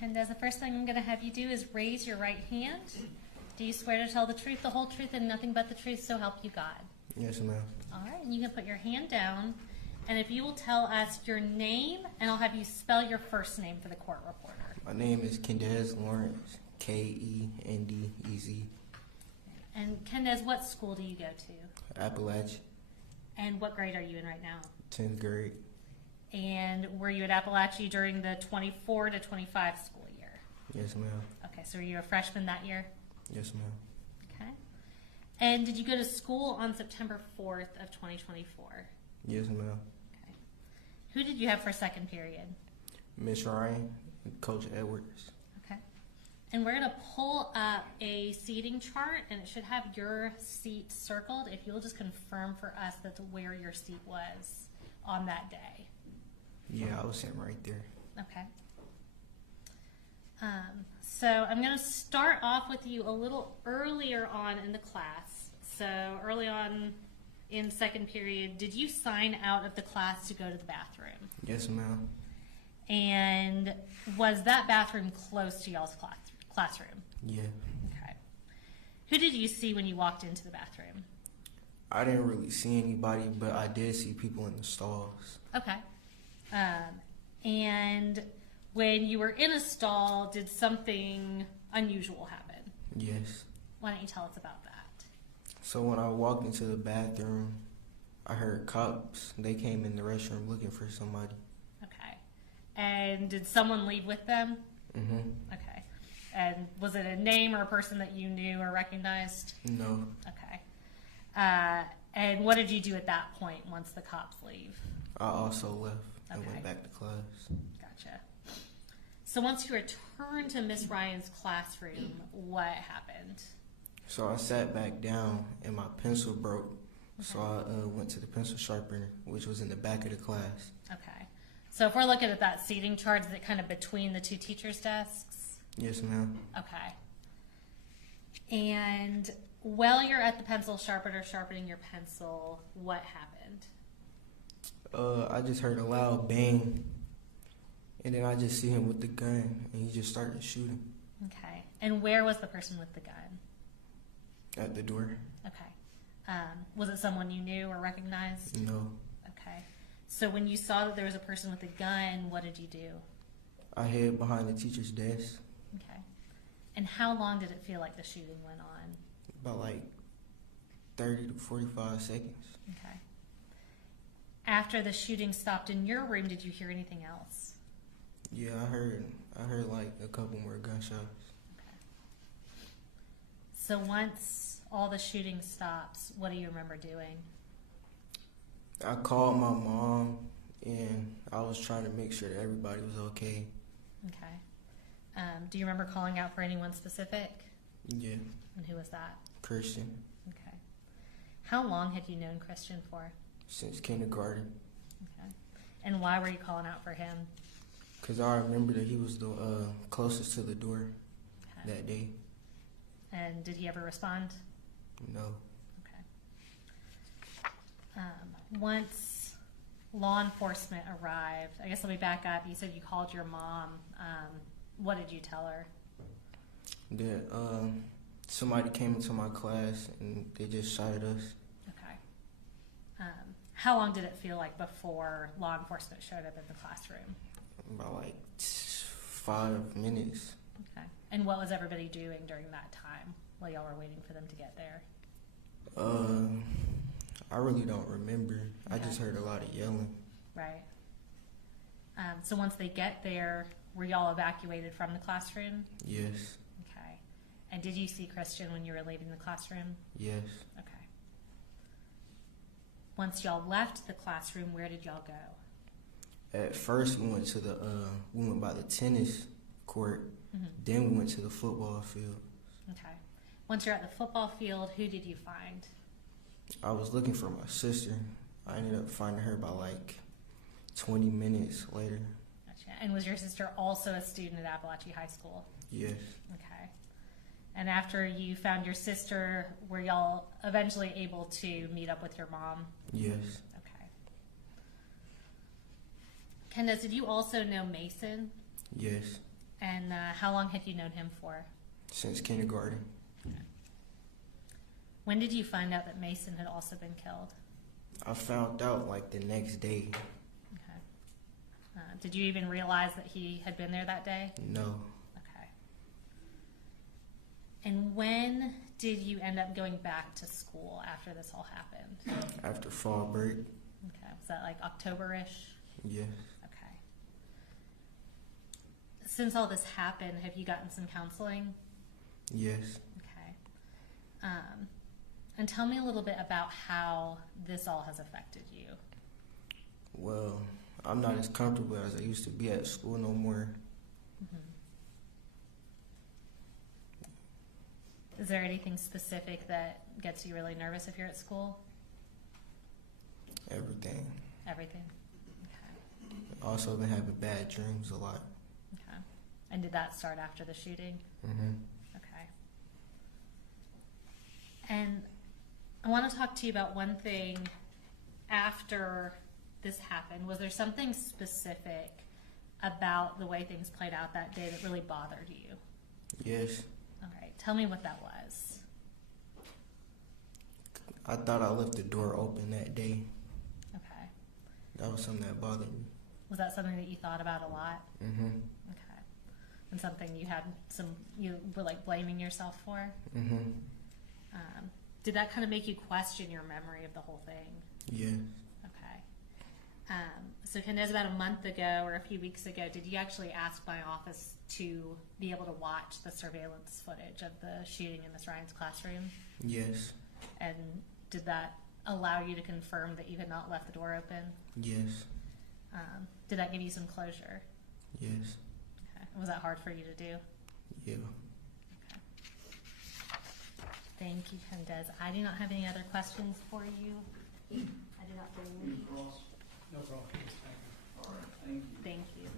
Kendez, the first thing I'm going to have you do is raise your right hand. Do you swear to tell the truth, the whole truth, and nothing but the truth, so help you God? Yes, ma'am. All right, and you can put your hand down, and if you will tell us your name, and I'll have you spell your first name for the court reporter. My name is Kendez Lawrence, Kendez. And Kendez, what school do you go to? Apalachee, And what grade are you in right now? 10th grade. And were you at Apalachee during the 24 to 25 school year? Yes, ma'am. Okay, so were you a freshman that year? Yes, ma'am. Okay. And did you go to school on September 4th of 2024? Yes, ma'am. Okay. Who did you have for second period? Miss Ryan and Coach Edwards. Okay. And we're going to pull up a seating chart, and it should have your seat circled. If you'll just confirm for us that's where your seat was on that day. Yeah, I was sitting right there. Okay. So I'm going to start off with you a little earlier on in the class. So early on in second period, did you sign out of the class to go to the bathroom? Yes, ma'am. And was that bathroom close to y'all's classroom? Yeah. Okay. Who did you see when you walked into the bathroom? I didn't really see anybody, but I did see people in the stalls. Okay. And when you were in a stall, did something unusual happen? Yes. Why don't you tell us about that? So when I walked into the bathroom, I heard cops. They came in the restroom looking for somebody. Okay. And did someone leave with them? Mm-hmm. Okay. And was it a name or a person that you knew or recognized? No. Okay. And what did you do at that point once the cops leave? I also left and Okay. went back to class. Gotcha. So once you returned to Miss Ryan's classroom, what happened? So I sat back down and my pencil broke. So I went to the pencil sharpener, which was in the back of the class. Okay. So if we're looking at that seating chart, is it kind of between the two teachers' desks? Yes, ma'am. Okay. And while you're at the pencil sharpener sharpening your pencil, what happened? I just heard a loud bang, and then I just see him with the gun, and he just started shooting Okay. And where was the person with the gun? at the door. Okay. Was it someone you knew or recognized? No. Okay. So when you saw that there was a person with a gun, what did you do? I hid behind the teacher's desk. Okay. And how long did it feel like the shooting went on? About like 30 to 45 seconds. Okay. After the shooting stopped in your room, did you hear anything else? Yeah, I heard like a couple more gunshots. Okay. So once all the shooting stops, what do you remember doing? I called my mom, and I was trying to make sure that everybody was okay. Okay. Do you remember calling out for anyone specific? Yeah. And who was that? Christian. Okay. How long had you known Christian for? Since kindergarten. Okay. And why were you calling out for him? Because I remember that he was the closest to the door Okay. that day. And did he ever respond? No. Okay. Once law enforcement arrived, I guess let me back up. You said you called your mom. What did you tell her? That somebody came into my class and they just shot at us. Okay. How long did it feel like before law enforcement showed up in the classroom? About like 5 minutes. Okay. And what was everybody doing during that time while y'all were waiting for them to get there? I really don't remember. I Okay. just heard a lot of yelling. Right. So once they get there, were y'all evacuated from the classroom? Yes. Okay. And did you see Christian when you were leaving the classroom? Yes. Okay. Once y'all left the classroom, where did y'all go? At first we went to we went by the tennis court. Mm-hmm. Then we went to the football field. Okay. Once you're at the football field, who did you find? I was looking for my sister. I ended up finding her by like 20 minutes later. Gotcha. And was your sister also a student at Apalachee High School? Yes. Okay. And after you found your sister, were y'all eventually able to meet up with your mom? Yes. Okay. Kendez, did you also know Mason? Yes. And how long have you known him for? Since kindergarten. When did you find out that Mason had also been killed? I found out like the next day. Okay. Did you even realize that he had been there that day? No. Okay. And when did you end up going back to school after this all happened? After fall break. Okay. Was that like October-ish? Yes. Okay. Since all this happened, have you gotten some counseling? Yes. Okay. And tell me a little bit about how this all has affected you. Well, I'm not as comfortable as I used to be at school no more. Is there anything specific that gets you really nervous if you're at school? Everything. Everything? Okay. I've also been having bad dreams a lot. Okay. And did that start after the shooting? Mm-hmm. Okay. And I want to talk to you about one thing after this happened. Was there something specific about the way things played out that day that really bothered you? Yes. All right. Tell me what that was. I thought I left the door open that day. Okay. That was something that bothered me. Was that something that you thought about a lot? Mm-hmm. Okay. And something you were like blaming yourself for? Mm-hmm. Did that kind of make you question your memory of the whole thing? Yes. Okay. So Kendez, about a month ago or a few weeks ago, did you actually ask my office to be able to watch the surveillance footage of the shooting in Miss Ryan's classroom? Yes. And did that allow you to confirm that you had not left the door open? Yes. Did that give you some closure? Yes. Okay. Was that hard for you to do? Yeah. Okay. Thank you, Kendez. I do not have any other questions for you. I do not believe. No problem. All right, thank you. Thank you.